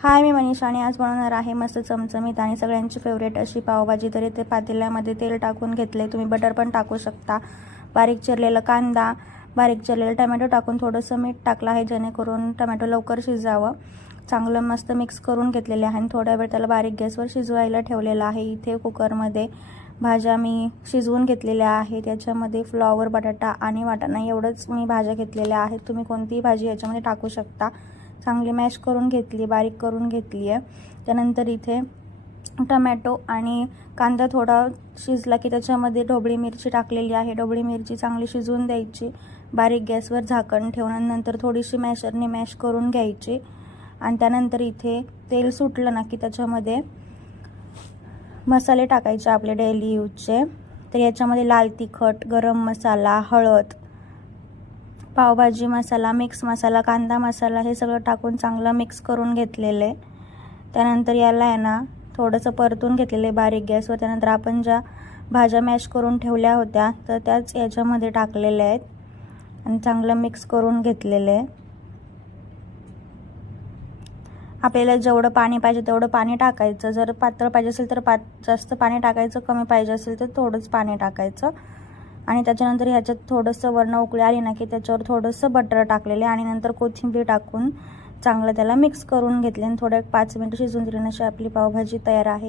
हाय, मी मनीषा आणि आज बनवणार आहे मस्त चमचमीत आणि सगळ्यांची फेवरेट अशी पावभाजी। तर इथे पातेल्यामध्ये तेल टाकून घेतले, तुम्ही बटर पण टाकू शकता। बारीक चिरलेला कांदा, बारीक चिरलेला टोमॅटो टाकून थोडंसं मीठ टाकलं आहे जेणेकरून टोमॅटो लवकर शिजावं। चांगलं मस्त मिक्स करून घेतलेले आहे आणि थोडा वेळ त्याला बारीक गॅसवर शिजवायला ठेवलेलं आहे। इथे कुकरमध्ये भाज्या मी शिजवून घेतलेल्या आहे। त्याच्यामध्ये फ्लॉवर, बटाटा आणि वाटाणा एवढंच मी भाज्या घेतलेल्या आहेत। तुम्ही कोणतीही भाजी याच्यामध्ये टाकू शकता। चांगली मॅश करून घेतली, बारीक करून घेतली आहे। त्यानंतर इथे टोमॅटो आणि कांदा थोडा शिजला की त्याच्यामध्ये ढोबळी मिरची टाकलेली आहे। ढोबळी मिरची चांगली शिजवून द्यायची, बारीक गॅसवर झाकण ठेवून नंतर थोडीशी मॅशरने मॅश करून घ्यायची। आणि त्यानंतर इथे तेल सुटलं ना की त्याच्यामध्ये मसाले टाकायचे आपले डेली यूजचे। तर याच्यामध्ये लाल तिखट, गरम मसाला, हळद, पावभाजी मसाला, मिक्स मसाला, कांदा मसाला हे सगळं टाकून चांगलं मिक्स करून घेतलेले। त्यानंतर याला आहे ना थोडंसं परतून घेतलेले बारीक गॅसवर। त्यानंतर आपण ज्या भाज्या मॅश करून ठेवल्या होत्या तर त्याच याच्यामध्ये टाकलेल्या आहेत आणि चांगलं मिक्स करून घेतलेले आहे। आपल्याला जेवढं पाणी पाहिजे तेवढं पाणी टाकायचं। जर पातळ पाहिजे असेल तर जास्त पाणी टाकायचं, कमी पाहिजे असेल तर थोडंच पाणी टाकायचं। आणि त्याच्यानंतर ह्याच्यात थोडंसं वर्ण उकळी आली ना की त्याच्यावर थोडंसं बटर टाकलेले आणि नंतर कोथिंबीर टाकून चांगलं त्याला मिक्स करून घेतले आणि थोडं 5 मिनिट शिजवून दिल्यानंतर आपली पावभाजी तयार आहे।